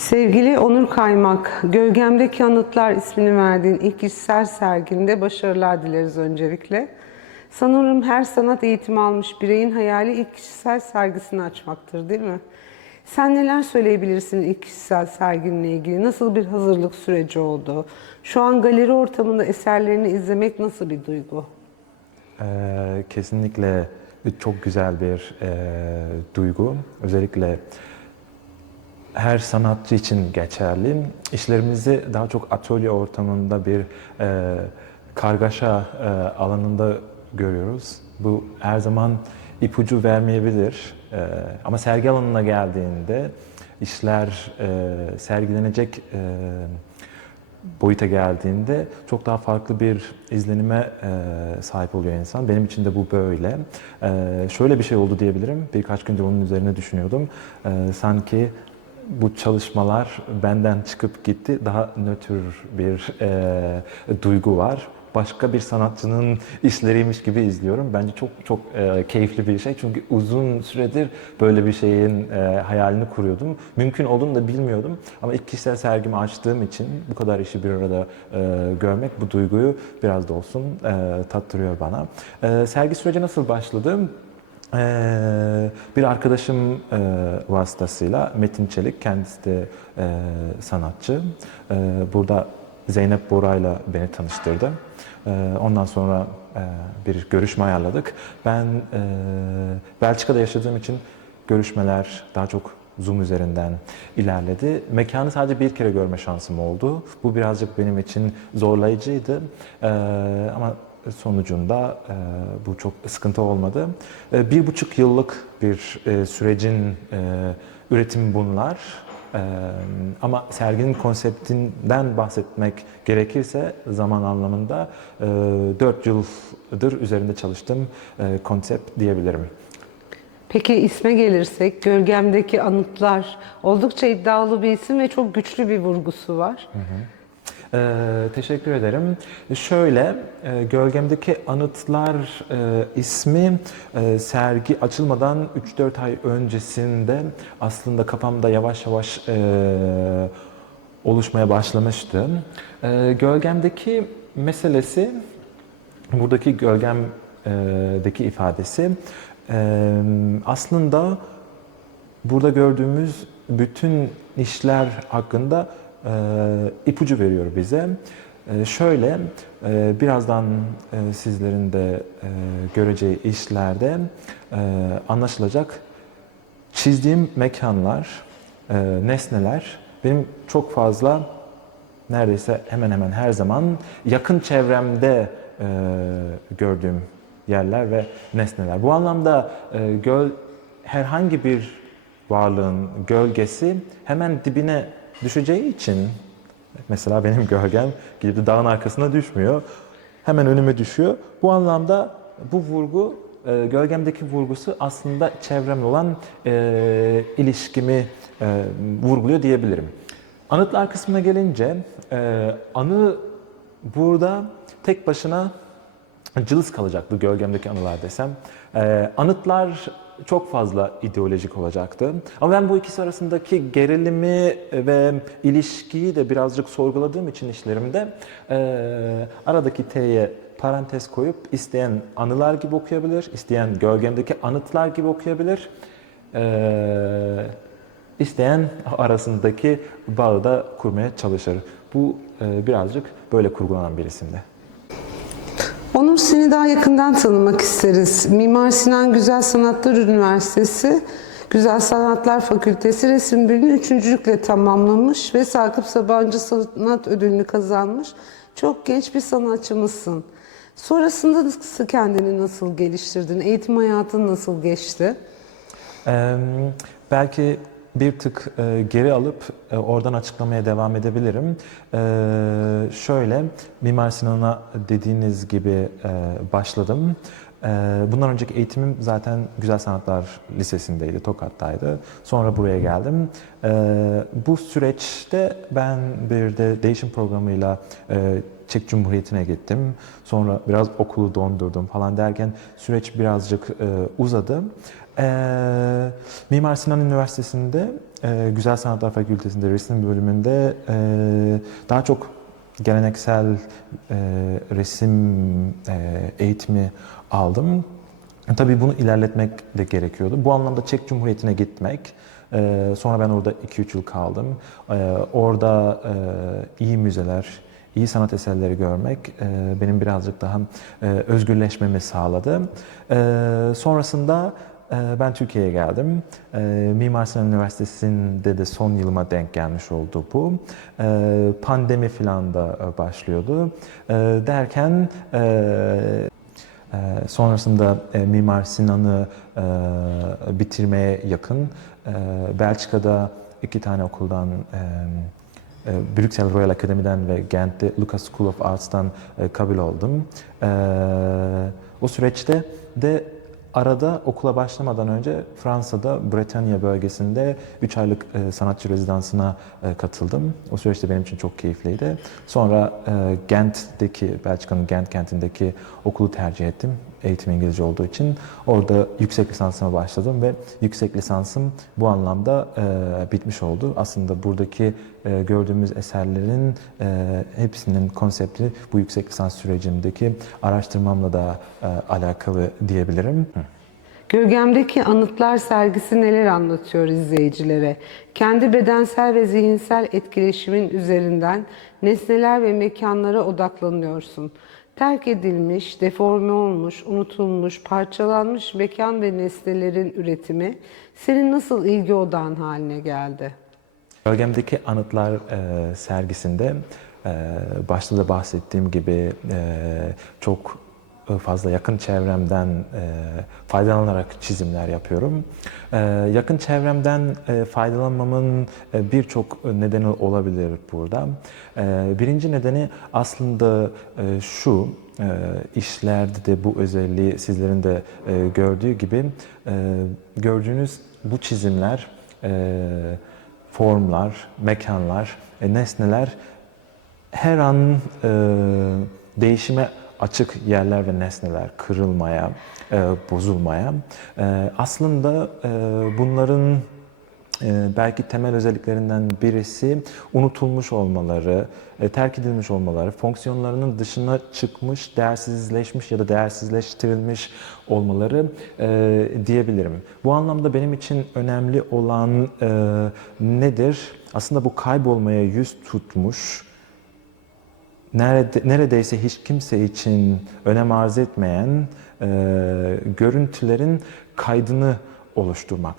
Sevgili Onur Kaymak, Gölgemdeki Anıtlar ismini verdiğin ilk kişisel serginde başarılar dileriz öncelikle. Sanırım her sanat eğitimi almış bireyin hayali ilk kişisel sergisini açmaktır değil mi? Sen neler söyleyebilirsin ilk kişisel serginle ilgili? Nasıl bir hazırlık süreci oldu? Şu an galeri ortamında eserlerini izlemek nasıl bir duygu? Ee, kesinlikle çok güzel bir e, duygu. Özellikle her sanatçı için geçerli. İşlerimizi daha çok atölye ortamında bir e, kargaşa e, alanında görüyoruz. Bu her zaman ipucu vermeyebilir. E, ama sergi alanına geldiğinde işler e, sergilenecek e, boyuta geldiğinde çok daha farklı bir izlenime e, sahip oluyor insan. Benim için de bu böyle. E, şöyle bir şey oldu diyebilirim. Birkaç gündür onun üzerine düşünüyordum. E, sanki bu çalışmalar benden çıkıp gitti. Daha nötr bir e, duygu var. Başka bir sanatçının işleriymiş gibi izliyorum. Bence çok çok e, keyifli bir şey. Çünkü uzun süredir böyle bir şeyin e, hayalini kuruyordum. Mümkün olduğunu da bilmiyordum. Ama ilk kişisel sergimi açtığım için bu kadar işi bir arada e, görmek bu duyguyu biraz da olsun e, tattırıyor bana. E, sergi süreci nasıl başladı? Ee, bir arkadaşım e, vasıtasıyla Metin Çelik, kendisi de e, sanatçı. E, burada Zeynep Bora'yla beni tanıştırdı. E, ondan sonra e, bir görüşme ayarladık. Ben Belçika'da yaşadığım için görüşmeler daha çok Zoom üzerinden ilerledi. Mekanı sadece bir kere görme şansım oldu. Bu birazcık benim için zorlayıcıydı. Ama sonucunda e, bu çok sıkıntı olmadı. E, bir buçuk yıllık bir e, sürecin e, üretimi bunlar. E, ama serginin konseptinden bahsetmek gerekirse zaman anlamında e, 4 yıldır üzerinde çalıştığım e, konsept diyebilirim. Peki isme gelirsek, Gölgemdeki Anıtlar oldukça iddialı bir isim ve çok güçlü bir vurgusu var. Ee, teşekkür ederim. Şöyle, e, Gölgemdeki Anıtlar e, ismi e, sergi açılmadan 3-4 ay öncesinde aslında kafamda yavaş yavaş e, oluşmaya başlamıştı. E, gölgemdeki meselesi, buradaki gölgemdeki ifadesi e, aslında burada gördüğümüz bütün işler hakkında e, ipucu veriyor bize. E, şöyle, e, birazdan e, sizlerin de e, göreceği işlerde anlaşılacak çizdiğim mekanlar, nesneler benim çok fazla neredeyse hemen hemen her zaman yakın çevremde gördüğüm yerler ve nesneler. Bu anlamda göl herhangi bir varlığın gölgesi hemen dibine düşeceği için mesela benim gölgem gidip de dağın arkasına düşmüyor. Hemen önüme düşüyor. Bu anlamda bu vurgu e, gölgemdeki vurgusu aslında çevremle olan e, ilişkimi e, vurguluyor diyebilirim. Anıtlar kısmına gelince e, anı burada tek başına cılız kalacak bu gölgemdeki anılar desem. E, anıtlar çok fazla ideolojik olacaktı. Ama ben bu ikisi arasındaki gerilimi ve ilişkiyi de birazcık sorguladığım için işlerimde e, aradaki T'ye parantez koyup isteyen anılar gibi okuyabilir, isteyen gölgemdeki anıtlar gibi okuyabilir. E, isteyen arasındaki bağı da kurmaya çalışır. Bu e, birazcık böyle kurgulanan bir isimdi. Seni daha yakından tanımak isteriz. Mimar Sinan Güzel Sanatlar Üniversitesi Güzel Sanatlar Fakültesi resim bölümünü üçüncülükle tamamlamış ve Sakıp Sabancı Sanat Ödülünü kazanmış. Çok genç bir sanatçımızsın. Sonrasında nasıl kendini nasıl geliştirdin? Eğitim hayatın nasıl geçti? Ee, belki bir tık e, geri alıp oradan açıklamaya devam edebilirim. Ee, şöyle, Mimar Sinan'a dediğiniz gibi e, başladım. Bundan önceki eğitimim zaten Güzel Sanatlar Lisesi'ndeydi, Tokat'taydı. Sonra buraya geldim. Bu süreçte ben bir de değişim programıyla e, Çek Cumhuriyeti'ne gittim. Sonra biraz okulu dondurdum falan derken süreç birazcık e, uzadı. Ee, Mimar Sinan Üniversitesi'nde e, Güzel Sanatlar Fakültesi'nde resim bölümünde e, daha çok geleneksel e, resim e, eğitimi aldım. Tabii bunu ilerletmek de gerekiyordu. Bu anlamda Çek Cumhuriyeti'ne gitmek, e, sonra ben orada 2-3 yıl kaldım. E, orada e, iyi müzeler, iyi sanat eserleri görmek e, benim birazcık daha e, özgürleşmemi sağladı. E, sonrasında e, ben Türkiye'ye geldim. E, Mimar Sinan Üniversitesi'nde de son yılıma denk gelmiş oldu bu. E, pandemi falan da başlıyordu. Derken sonrasında Mimar Sinan'ı bitirmeye yakın Belçika'da iki tane okuldan Brüksel Royal Akademi'den ve Gent'te Lucas School of Arts'tan e, kabul oldum. E, o süreçte de arada okula başlamadan önce Fransa'da Bretanya bölgesinde 3 aylık e, sanatçı rezidansına e, katıldım. O süreçte benim için çok keyifliydi. Sonra e, Gent'teki, Belçika'nın Gent kentindeki okulu tercih ettim. Eğitim İngilizce olduğu için. Orada yüksek lisansıma başladım ve yüksek lisansım bu anlamda e, bitmiş oldu. Aslında buradaki e, gördüğümüz eserlerin e, hepsinin konsepti bu yüksek lisans sürecimdeki araştırmamla da e, alakalı diyebilirim. Gölgemdeki Anıtlar sergisi neler anlatıyor izleyicilere? Kendi bedensel ve zihinsel etkileşimin üzerinden nesneler ve mekanlara odaklanıyorsun. Terk edilmiş, deforme olmuş, unutulmuş, parçalanmış mekan ve nesnelerin üretimi senin nasıl ilgi odağın haline geldi? Bölgemdeki anıtlar e, sergisinde e, başta da bahsettiğim gibi e, çok fazla yakın çevremden e, faydalanarak çizimler yapıyorum. E, yakın çevremden e, faydalanmamın e, birçok nedeni olabilir burada. E, birinci nedeni aslında e, şu, e, işlerde de bu özelliği sizlerin de e, gördüğü gibi e, gördüğünüz bu çizimler e, formlar, mekanlar, e, nesneler her an e, değişime açık yerler ve nesneler kırılmaya, e, bozulmaya. E, aslında e, bunların e, belki temel özelliklerinden birisi unutulmuş olmaları, e, terk edilmiş olmaları, fonksiyonlarının dışına çıkmış, değersizleşmiş ya da değersizleştirilmiş olmaları e, diyebilirim. Bu anlamda benim için önemli olan nedir? Aslında bu kaybolmaya yüz tutmuş, nerede, neredeyse hiç kimse için önem arz etmeyen e, görüntülerin kaydını oluşturmak.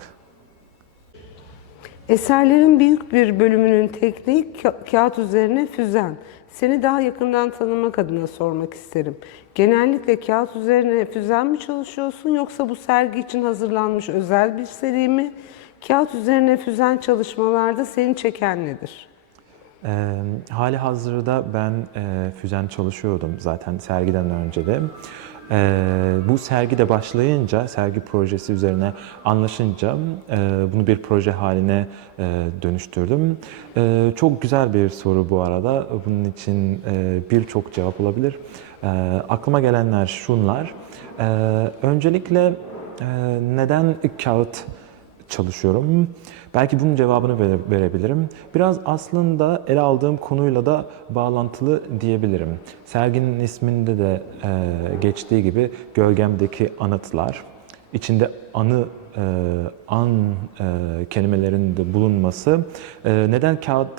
Eserlerin büyük bir bölümünün tekniği ka- kağıt üzerine füzen. Seni daha yakından tanımak adına sormak isterim. Genellikle kağıt üzerine füzen mi çalışıyorsun yoksa bu sergi için hazırlanmış özel bir seri mi? Kağıt üzerine füzen çalışmalarda seni çeken nedir? E, hali hazırda ben e, füzen çalışıyordum zaten sergiden önce de. E, bu sergi de başlayınca, sergi projesi üzerine anlaşınca e, bunu bir proje haline e, dönüştürdüm. E, çok güzel bir soru bu arada. Bunun için e, birçok cevap olabilir. E, aklıma gelenler şunlar. E, öncelikle e, neden kağıt çalışıyorum. Belki bunun cevabını vere- verebilirim. Biraz aslında ele aldığım konuyla da bağlantılı diyebilirim. Serginin isminde de e, geçtiği gibi gölgemdeki anıtlar. İçinde anı, e, an e, kelimelerinde bulunması neden kağıt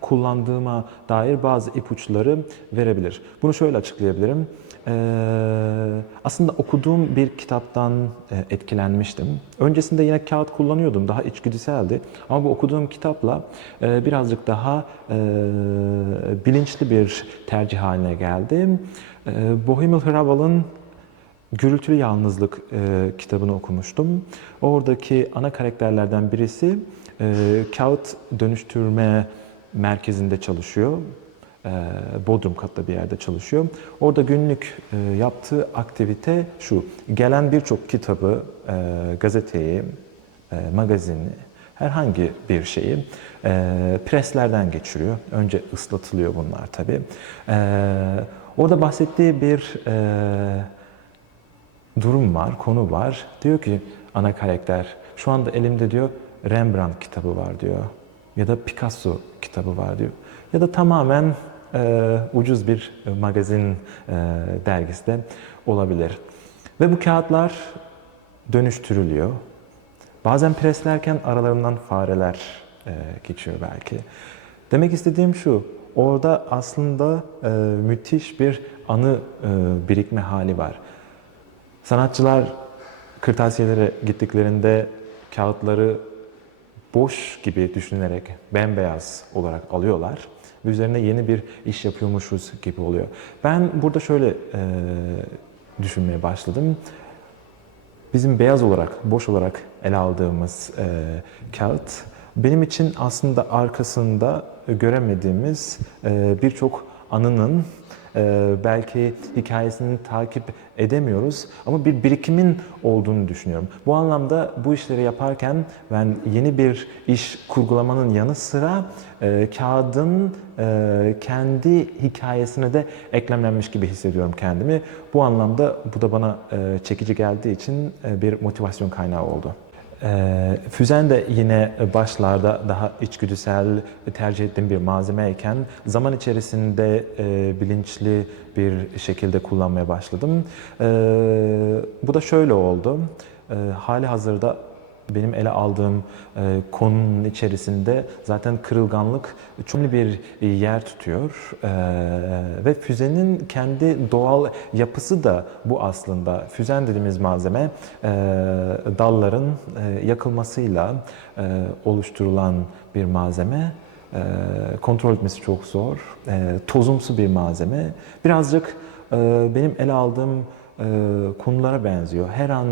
kullandığıma dair bazı ipuçları verebilir. Bunu şöyle açıklayabilirim. Ee, aslında okuduğum bir kitaptan e, etkilenmiştim. Öncesinde yine kağıt kullanıyordum, daha içgüdüseldi. Ama bu okuduğum kitapla e, birazcık daha e, bilinçli bir tercih haline geldi. E, Bohemian Hrabal'ın Gürültülü Yalnızlık kitabını okumuştum. Oradaki ana karakterlerden birisi kağıt dönüştürme merkezinde çalışıyor. E, Bodrum katta bir yerde çalışıyor. Orada günlük e, yaptığı aktivite şu. Gelen birçok kitabı, e, gazeteyi, magazini, herhangi bir şeyi preslerden geçiriyor. Önce ıslatılıyor bunlar tabii. Orada bahsettiği bir durum var, konu var. Diyor ki ana karakter. Şu anda elimde diyor Rembrandt kitabı var diyor. Ya da Picasso kitabı var diyor. Ya da tamamen e, ucuz bir magazin e, dergisi de olabilir. Ve bu kağıtlar dönüştürülüyor. Bazen preslerken aralarından fareler e, geçiyor belki. Demek istediğim şu, orada aslında e, müthiş bir anı e, birikme hali var. Sanatçılar kırtasiyelere gittiklerinde kağıtları boş gibi düşünerek bembeyaz olarak alıyorlar üzerine yeni bir iş yapıyormuşuz gibi oluyor. Ben burada şöyle e, düşünmeye başladım. Bizim beyaz olarak, boş olarak ele aldığımız e, kağıt benim için aslında arkasında göremediğimiz e, birçok anının belki hikayesini takip edemiyoruz ama bir birikimin olduğunu düşünüyorum. Bu anlamda bu işleri yaparken ben yeni bir iş kurgulamanın yanı sıra e, kağıdın e, kendi hikayesine de eklemlenmiş gibi hissediyorum kendimi. Bu anlamda bu da bana e, çekici geldiği için e, bir motivasyon kaynağı oldu. E, füzen de yine başlarda daha içgüdüsel tercih ettiğim bir malzemeyken zaman içerisinde e, bilinçli bir şekilde kullanmaya başladım. E, bu da şöyle oldu. E, hali hazırda benim ele aldığım e, konunun içerisinde zaten kırılganlık çok bir yer tutuyor E, ve füzenin kendi doğal yapısı da bu aslında. Füzen dediğimiz malzeme e, dalların e, yakılmasıyla e, oluşturulan bir malzeme. E, kontrol etmesi çok zor. E, tozumsu bir malzeme. Birazcık e, benim ele aldığım e, konulara benziyor. Her an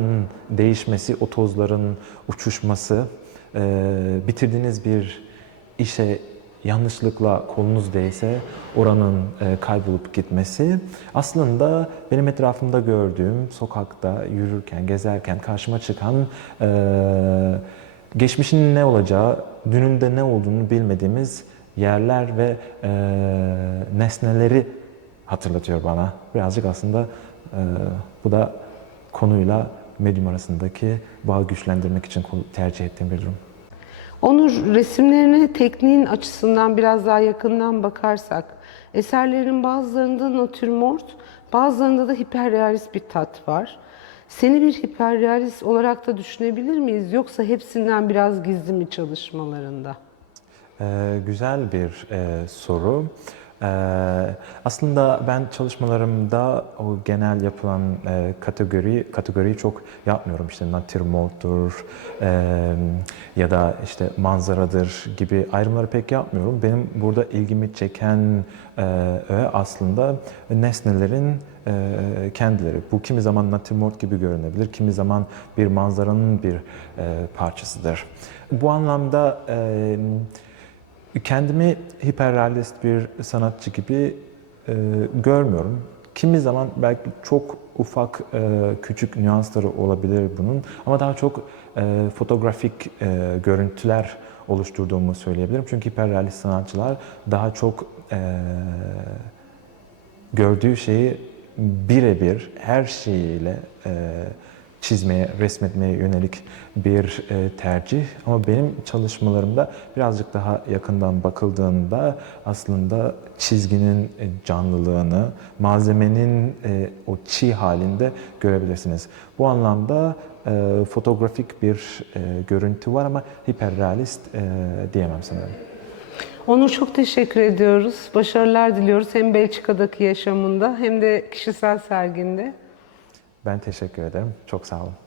değişmesi, o tozların uçuşması, e, bitirdiğiniz bir işe yanlışlıkla kolunuz değse oranın e, kaybolup gitmesi aslında benim etrafımda gördüğüm sokakta yürürken, gezerken karşıma çıkan e, geçmişin ne olacağı, dününde ne olduğunu bilmediğimiz yerler ve e, nesneleri hatırlatıyor bana. Birazcık aslında bu da konuyla medyum arasındaki bağı güçlendirmek için tercih ettiğim bir durum. Onur resimlerine tekniğin açısından biraz daha yakından bakarsak, eserlerin bazılarında natürmort, bazılarında da hiperrealist bir tat var. Seni bir hiperrealist olarak da düşünebilir miyiz? Yoksa hepsinden biraz gizli mi çalışmalarında? Ee, güzel bir e, soru. Ee, aslında ben çalışmalarımda o genel yapılan e, kategori kategoriyi çok yapmıyorum. İşte natürmorttur e, ya da işte manzaradır gibi ayrımları pek yapmıyorum. Benim burada ilgimi çeken e, aslında nesnelerin e, kendileri. Bu kimi zaman natürmort gibi görünebilir, kimi zaman bir manzaranın bir parçasıdır. Bu anlamda kendimi hiperrealist bir sanatçı gibi e, görmüyorum. Kimi zaman belki çok ufak, e, küçük nüansları olabilir bunun ama daha çok e, fotoğrafik e, görüntüler oluşturduğumu söyleyebilirim. Çünkü hiperrealist sanatçılar daha çok e, gördüğü şeyi birebir her şeyiyle e, çizmeye, resmetmeye yönelik bir e, tercih. Ama benim çalışmalarımda birazcık daha yakından bakıldığında aslında çizginin e, canlılığını, malzemenin e, o çiğ halinde görebilirsiniz. Bu anlamda e, bir görüntü var ama hiperrealist diyemem sanırım. Onur çok teşekkür ediyoruz. Başarılar diliyoruz hem Belçika'daki yaşamında hem de kişisel serginde. Ben teşekkür ederim. Çok sağ olun.